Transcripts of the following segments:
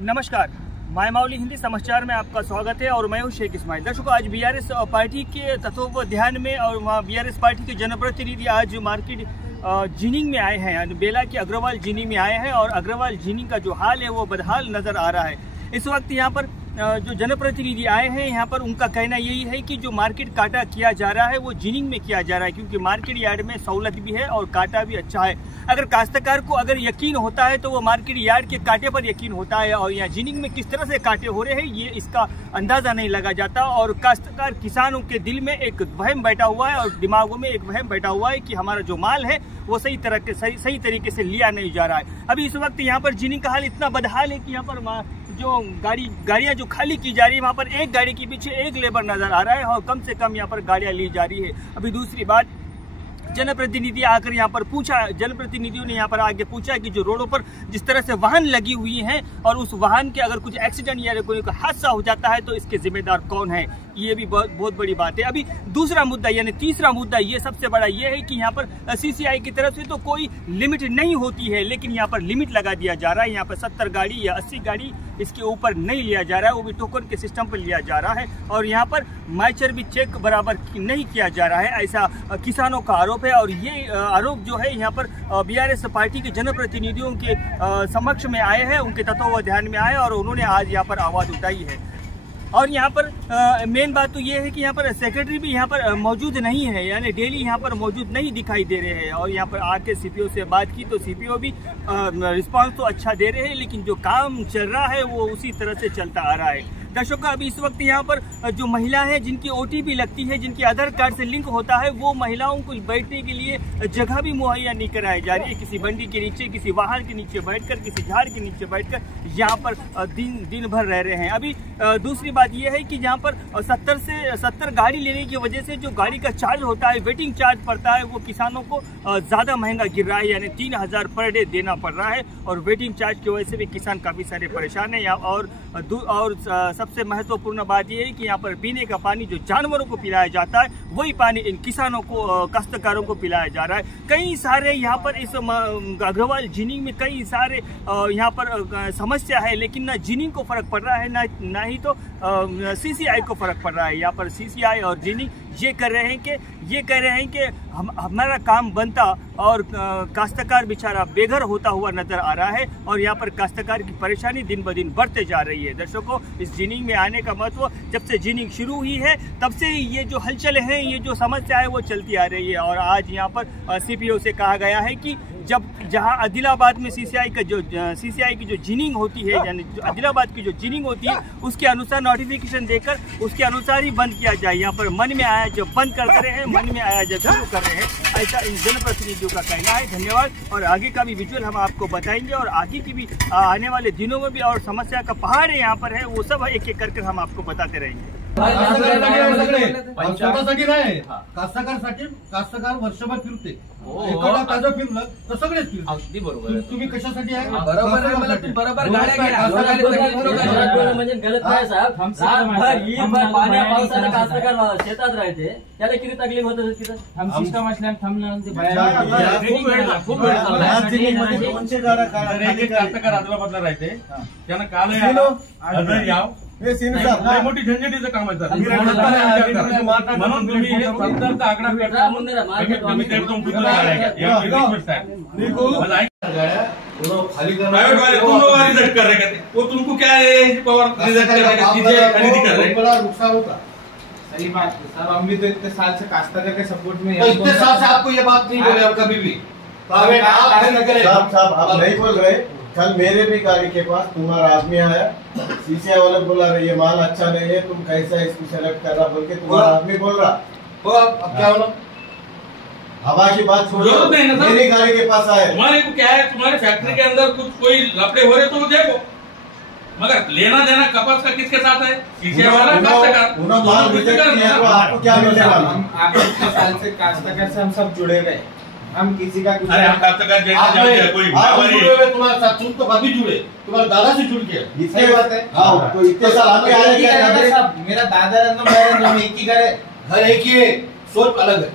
नमस्कार, मायमावली हिंदी समाचार में आपका स्वागत है और मैं हूं शेख इस्माइल। दर्शकों, आज बीआरएस पार्टी के तत्वावधान में और वहाँ बीआरएस पार्टी के जनप्रतिनिधि आज मार्केट जिनिंग में आए हैं, यानी बेला के अग्रवाल जिनिंग में आए हैं और अग्रवाल जिनिंग का जो हाल है वो बदहाल नजर आ रहा है। इस वक्त यहाँ पर जो जनप्रतिनिधि आए हैं यहाँ पर उनका कहना यही है कि जो मार्केट काटा किया जा रहा है वो जिनिंग में किया जा रहा है, क्योंकि मार्केट यार्ड में सहूलत भी है और काटा भी अच्छा है। अगर काश्तकार को अगर यकीन होता है तो वो मार्केट यार्ड के काटे पर यकीन होता है, और यहाँ जिनिंग में किस तरह से काटे हो रहे हैं ये इसका अंदाजा नहीं लगा जाता। और काश्तकार किसानों के दिल में एक वहम बैठा हुआ है और दिमागों में एक वहम बैठा हुआ है कि हमारा जो माल है वो सही तरीके से लिया नहीं जा रहा है। अभी इस वक्त यहाँ पर जिनिंग का हाल इतना बदहाल है कि यहाँ पर जो गाड़ियां जो खाली की जा रही है वहाँ पर एक गाड़ी के पीछे एक लेबर नजर आ रहा है और कम से कम यहाँ पर गाड़ियां ली जा रही है। अभी दूसरी बात, जनप्रतिनिधि आकर यहाँ पर पूछा, जनप्रतिनिधियों ने यहाँ पर आगे पूछा कि जो रोडों पर जिस तरह से वाहन लगी हुई हैं और उस वाहन के अगर कुछ एक्सीडेंट या कोई हादसा हो जाता है तो इसके जिम्मेदार कौन है, ये भी बहुत बड़ी बात है। अभी दूसरा मुद्दा यानी तीसरा मुद्दा ये सबसे बड़ा ये है कि यहाँ पर सीसीआई की तरफ से तो कोई लिमिट नहीं होती है, लेकिन यहाँ पर लिमिट लगा दिया जा रहा है। यहाँ पर 70 गाड़ी या 80 गाड़ी इसके ऊपर नहीं लिया जा रहा है, वो भी टोकन के सिस्टम पर लिया जा रहा है और यहाँ पर माइचर भी चेक बराबर नहीं किया जा रहा है, ऐसा किसानों का आरोप है। और ये आरोप जो है यहाँ पर बीआरएस पार्टी के जनप्रतिनिधियों के समक्ष में आए हैं, उनके तत्वावधान में आए और उन्होंने आज यहाँ पर आवाज उठाई है। और यहाँ पर मेन बात तो ये है कि यहाँ पर सेक्रेटरी भी यहाँ पर मौजूद नहीं है, यानी डेली यहाँ पर मौजूद नहीं दिखाई दे रहे हैं। और यहाँ पर आके सीपीओ से बात की तो सीपीओ भी रिस्पांस तो अच्छा दे रहे हैं, लेकिन जो काम चल रहा है वो उसी तरह से चलता आ रहा है। दर्शकों, अभी इस वक्त यहाँ पर जो महिला है जिनकी ओटीपी लगती है, जिनकी आधार कार्ड से लिंक होता है, वो महिलाओं को बैठने के लिए जगह भी मुहैया नहीं कराई जा रही है। किसी बंडी के नीचे, किसी वाहन के नीचे बैठकर, किसी झाड़ के नीचे बैठकर यहाँ पर दिन भर रह रहे हैं। अभी दूसरी बात यह है कि यहाँ पर 70 गाड़ी लेने की वजह से जो गाड़ी का चार्ज होता है, वेटिंग चार्ज पड़ता है, वो किसानों को ज्यादा महंगा गिर रहा है, यानी 3000 पर डे देना पड़ रहा है। और वेटिंग चार्ज की वजह से भी किसान काफी सारे परेशान है। और सबसे महत्वपूर्ण बात यह है कि यहाँ पर पीने का पानी जो जानवरों को पिलाया जाता है वही पानी इन किसानों को, काश्तकारों को पिलाया जा रहा है। कई सारे यहाँ पर इस अग्रवाल जिनिंग में कई सारे यहाँ पर समस्या है, लेकिन ना जिनिंग को फर्क पड़ रहा है ना ही तो सीसीआई को फर्क पड़ रहा है। यहाँ पर सीसीआई और जिनिंग ये कह रहे हैं कि हमारा काम बनता और काश्तकार बेचारा बेघर होता हुआ नजर आ रहा है और यहाँ पर काश्तकार की परेशानी दिन ब दिन बढ़ते जा रही है। दर्शकों, इस जिनिंग में आने का महत्व, जब से जिनिंग शुरू हुई है तब से ही ये जो हलचल है, ये जो समस्या है वो चलती आ रही है। और आज यहाँ पर सीपीओ से कहा गया है कि जहाँ आदिलाबाद में सीसीआई की जो जिनिंग होती है, यानी आदिलाबाद की जो जिनिंग होती है उसके अनुसार नोटिफिकेशन देकर उसके अनुसार ही बंद किया जाए। यहाँ पर मन में आया जब बंद कर रहे हैं, मन में आया जब शुरू कर रहे हैं, ऐसा इन जनप्रतिनिधियों का कहना है। धन्यवाद। और आगे का भी विजुअल हम आपको बताएंगे और आगे की भी आने वाले दिनों में भी और समस्या का पहाड़ यहाँ पर है वो सब एक एक करके हम आपको बताते रहेंगे। कास्तकार वर्षभर फिरते, एखादा ताजं फिरलं तर सगळेच फिरते. अगदी बरोबर. तुम्ही कशासाठी आहे? बरोबर आहे. मला बरोबर गाड्या घ्या म्हणजे गलत नाही साहेब. पाण्या पावसानं कास्तकार शेतात राहते, त्याला किती तकलीफ होत असेल तिथं. हम सिस्टम असल्याने थांबणं ते बाहेर खूप वेळ चालला. कास्तकार आदिलाबादला राहते, त्यांना काल याव हे सीन मोठी झंझटीचं काम आहे सर. म्हणून तुम्ही हे फक्त आकडा पेटा कमी देतो प्राइवेट वाले तुम लोग रिजेक्ट कर रहे हैं, वो तुमको क्या है पावर रिजेक्ट कर रहे हैं, चीजें खरीदी कर रहे हैं. बड़ा नुकसान होगा. सही बात है सर, हम भी तो इतने साल से काश्तकार के सपोर्ट में, इतने साल से आपको ये बात नहीं बोले आप कभी भी. साहब आप नहीं बोल रहे. कल मेरे भी गाड़ी के पास तुम्हारा आदमी आया, सीसीआई वाला बोला रहे ये माल अच्छा नहीं है, तुम कैसा इसको सेलेक्ट कर रहा बोल के तुम्हारा आदमी बोल रहा. तो अब क्या होना? हवा की बात छोड़ो, मेरी गाड़ी के पास आए. तुम्हारे को क्या है, तुम्हारे फैक्ट्री के अंदर कुछ कोई लफड़े हो रहे तो देखो, मगर लेना देना कपास का किसके साथ है? सीसीआई वाला काश्तकार. आपको क्या मिलेगा? आप 20 साल से काश्तकार से हम सब जुड़े गए, हम किसी का कुछ कोई तुम्हारे साथ तुम तो कभी जुड़े, तुम्हारे दादा से जुड़ गया. इतनी बात है. हाँ, तो इतने साल आप मेरा दादा मेरा एक ही घर एक ही है, सोच अलग है.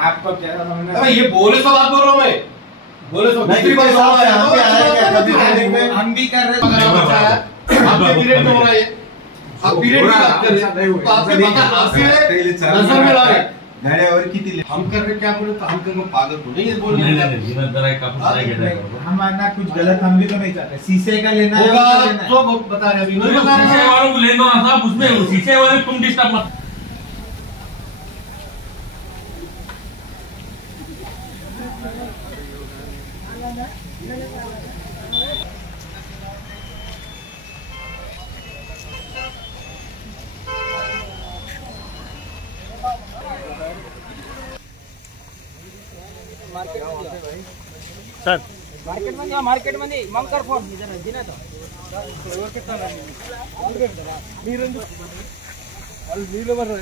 आपको क्या समझना? ये बोले तो बात बोल रहा हूँ मैं. बोले तो हम भी कर रहे हैं। आपके पीरियड में हो रहा है, आप पीरियड की बात कर रहे हैं, तो आपसे नजर में ला रहे हैं। और कितनी हम कर रहे क्या बोले तो हम कहीं पागल तो नहीं है बोलने। हम आना कुछ गलत हम भी तो नहीं चाहते। शीशे का लेना होगा तो बता रहे अभी नहीं बता रहे। शीशे वालों को ले दो ना साहब, उसमें शीशे वाले तुम डिस्टर्ब मत। सर మార్కెట్ మంది మంకర్ ఫోన్ తినేతో నీళ్ళు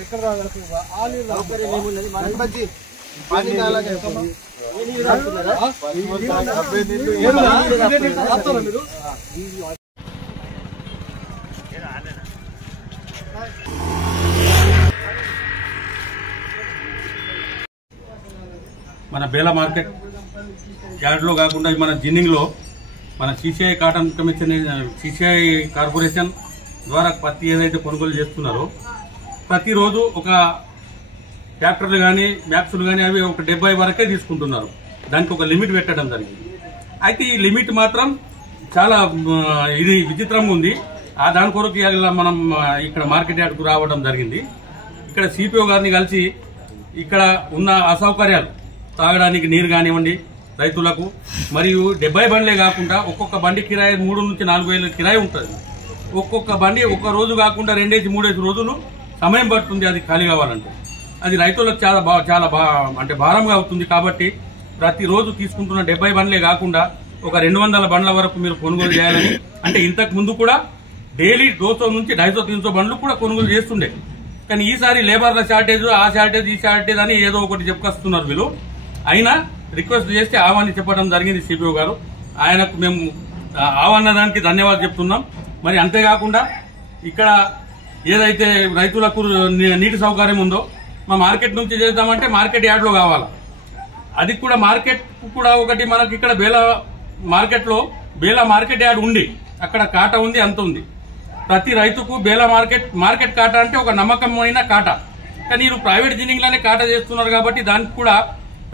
ఎక్కడ మన బేలా మార్కెట్ యార్డ్లో కాకుండా మన జిన్నింగ్లో మన CCI cotton commission CCI corporation ద్వారా పత్తి ఏదైతే కొనుగోలు చేస్తున్నారో ప్రతిరోజు ఒక ట్రాక్టర్లు కానీ మ్యాక్సులు కానీ అవి ఒక 70 వరకే తీసుకుంటున్నారు. దానికి ఒక లిమిట్ పెట్టడం జరిగింది. అయితే ఈ లిమిట్ మాత్రం చాలా ఇది విచిత్రంగా ఉంది. దాని కొరకు మనం ఇక్కడ మార్కెట్ యార్డ్కు రావడం జరిగింది. ఇక్కడ సిపిఓ గారిని కలిసి ఇక్కడ ఉన్న అసౌకర్యాలు, తాగడానికి నీరు కానివ్వండి రైతులకు, మరియు 70 బండ్లే కాకుండా ఒక్కొక్క బండి కిరాయి 3 నుంచి 4 వేల కిరాయి ఉంటుంది. ఒక్కొక్క బండి ఒక్క రోజు కాకుండా 2-3 రోజులు సమయం పడుతుంది అది ఖాళీ కావాలంటే. అది రైతులకు చాలా అంటే భారంగా అవుతుంది. కాబట్టి ప్రతిరోజు తీసుకుంటున్న 70 బండ్లే కాకుండా ఒక 200 బండ్ల వరకు మీరు కొనుగోలు చేయాలని, అంటే ఇంతకు ముందు కూడా డైలీ 200 నుంచి 250-300 బండ్లు కూడా కొనుగోలు చేస్తుండే. కానీ ఈసారి లేబర్ల షార్టేజ్, ఆ షార్టేజ్, ఈ షార్టేజ్ అని ఏదో ఒకటి చెప్పుకొస్తున్నారు వీళ్ళు. అయినా రిక్వెస్ట్ చేస్తే ఆహ్వాన్ని చెప్పడం జరిగింది సిపిఓ గారు. ఆయనకు మేము ఆహ్వానానికి ధన్యవాదాలు చెప్తున్నాం. మరి అంతేకాకుండా ఇక్కడ ఏదైతే రైతులకు నీటి సౌకర్యం ఉందో మా మార్కెట్ నుంచి చేద్దామంటే మార్కెట్ యార్డ్లో కావాలా. అది కూడా మార్కెట్ కూడా ఒకటి మనకి ఇక్కడ బేలా మార్కెట్ యార్డ్ ఉంది, అక్కడ కాట ఉంది, అంత ఉంది. ప్రతి రైతుకు బేలా మార్కెట్ కాట అంటే ఒక నమ్మకమైన కాట. కానీ వీళ్ళు ప్రైవేట్ జిన్నింగ్ లోనే కాట చేస్తున్నారు. కాబట్టి దానికి కూడా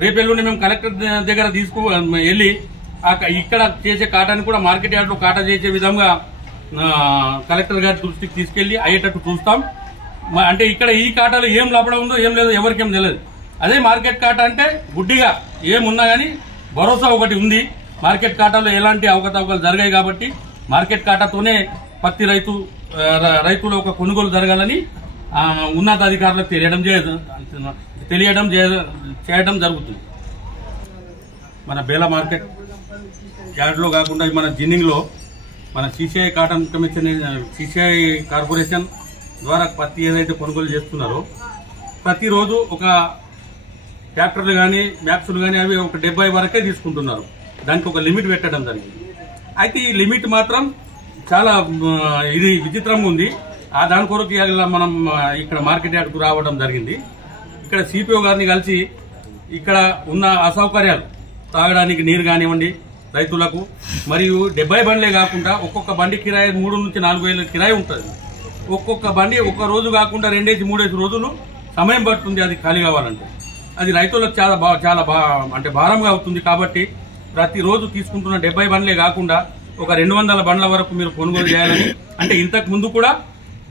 రేపెల్లుండి మేము కలెక్టర్ దగ్గర వెళ్ళి ఇక్కడ చేసే కాటాన్ని కూడా మార్కెట్ యార్డ్ లో కాట చేసే విధంగా కలెక్టర్ గారి దృష్టికి తీసుకెళ్లి అయ్యేటట్టు చూస్తాం. అంటే ఇక్కడ ఈ కాటాలో ఏం లోపల ఉందో ఏం లేదో ఎవరికేం తెలియదు. అదే మార్కెట్ కాట అంటే గుడ్డిగా ఏమున్నా గానీ భరోసా ఒకటి ఉంది. మార్కెట్ కాటాలో ఎలాంటి అవకతవకలు జరిగాయి కాబట్టి మార్కెట్ కాటాతోనే పత్తి రైతులు ఒక కొనుగోలు జరగాలని ఉన్నతాధికారులకు చేయడం జరుగుతుంది. మన బేలా మార్కెట్ యార్డ్లో కాకుండా మన జిన్నింగ్లో మన CCI cotton commission CCI corporation ద్వారా పత్తి ఏదైతే కొనుగోలు చేస్తున్నారో ప్రతిరోజు ఒక ట్రాక్టర్లు కానీ మ్యాక్సులు కానీ అవి ఒక 70 వరకే తీసుకుంటున్నారు. దానికి ఒక లిమిట్ పెట్టడం జరిగింది. అయితే ఈ లిమిట్ మాత్రం చాలా ఇది విచిత్రంగా ఉంది. దాని కొరకు మనం ఇక్కడ మార్కెట్ యార్డ్కు రావడం జరిగింది. ఇక్కడ సిపిఓ గారిని కలిసి ఇక్కడ ఉన్న అసౌకర్యాలు, తాగడానికి నీరు కానివ్వండి రైతులకు, మరియు 70 బండ్లే కాకుండా ఒక్కొక్క బండి కిరాయి 3 నుంచి 4 వేల కిరాయి ఉంటుంది. ఒక్కొక్క బండి ఒక్క రోజు కాకుండా 2-3 రోజులు సమయం పడుతుంది అది ఖాళీ కావాలంటే. అది రైతులకు చాలా అంటే భారంగా అవుతుంది. కాబట్టి ప్రతిరోజు తీసుకుంటున్న 70 బండ్లే కాకుండా ఒక 200 బండ్ల వరకు మీరు కొనుగోలు చేయాలని, అంటే ఇంతకు ముందు కూడా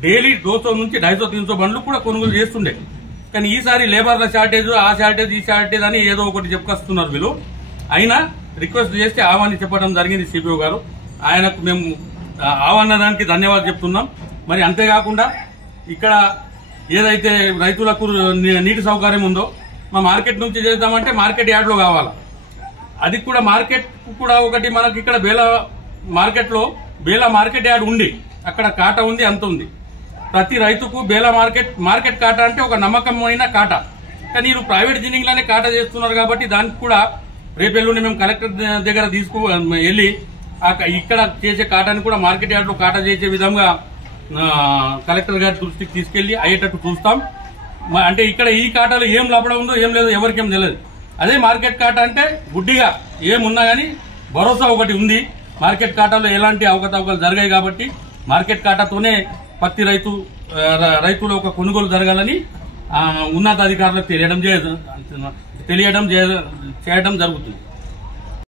డైలీ 200 నుంచి 250-300 బండ్లు కూడా కొనుగోలు చేస్తుండే. కానీ ఈసారి లేబర్ల షార్టేజ్, ఆ షార్టేజ్, ఈ షార్టేజ్ అని ఏదో ఒకటి చెప్పుకొస్తున్నారు వీళ్ళు. అయినా రిక్వెస్ట్ చేస్తే ఆహ్వాన్ని చెప్పడం జరిగింది సిపిఓ గారు. ఆయనకు మేము ఆహ్వానానికి ధన్యవాదాలు చెప్తున్నాం. మరి అంతేకాకుండా ఇక్కడ ఏదైతే రైతులకు నీటి సౌకర్యం ఉందో మా మార్కెట్ నుంచి చేద్దామంటే మార్కెట్ యార్డ్లో కావాలా. అది కూడా మార్కెట్ కూడా ఒకటి మనకి ఇక్కడ బేలా మార్కెట్ యార్డ్ ఉంది, అక్కడ కాట ఉంది, అంత ఉంది. ప్రతి రైతుకు బేలా మార్కెట్ కాట అంటే ఒక నమ్మకమైన కాట. కానీ వీళ్ళు ప్రైవేట్ జిన్నింగ్ లోనే కాట చేస్తున్నారు. కాబట్టి దానికి కూడా రేపెల్లుండి మేము కలెక్టర్ దగ్గర వెళ్ళి ఇక్కడ చేసే కాటాన్ని కూడా మార్కెట్ యార్డ్ లో కాట చేసే విధంగా కలెక్టర్ గారి దృష్టికి తీసుకెళ్లి అయ్యేటట్టు చూస్తాం. అంటే ఇక్కడ ఈ కాటాలో ఏం లోపల ఉందో ఏం లేదో ఎవరికేం తెలియదు. అదే మార్కెట్ కాటా అంటే గుడ్డిగా ఏమున్నా కానీ భరోసా ఒకటి ఉంది. మార్కెట్ కాటాలో ఎలాంటి అవకతవకలు జరిగాయి కాబట్టి మార్కెట్ కాటాతోనే పత్తి రైతుల ఒక కొనుగోలు జరగాలని ఉన్నతాధికారులకు తెలియడం చేయడం జరుగుతుంది.